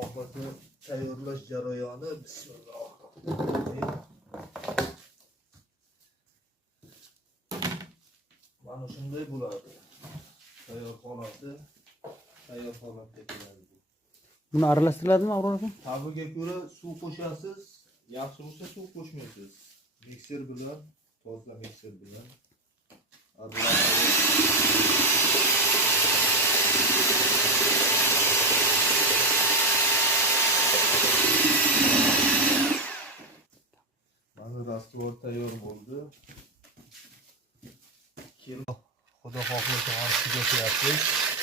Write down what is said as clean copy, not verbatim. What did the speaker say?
oqibati tayyorlash jarayoni. Bismillah. Mana shunday bo'ladi. Tayyor holatda keladi. Buni aralashtiradimi, Abror aka? Tabiga ko'ra suv qo'shasiz, yaxshi bo'lsa suv qo'shmaysiz. Mikser bilan, toza mikser bilan mana rastvor tayyor bo'ldi. Xudo xohlasa ham tugatyapmiz.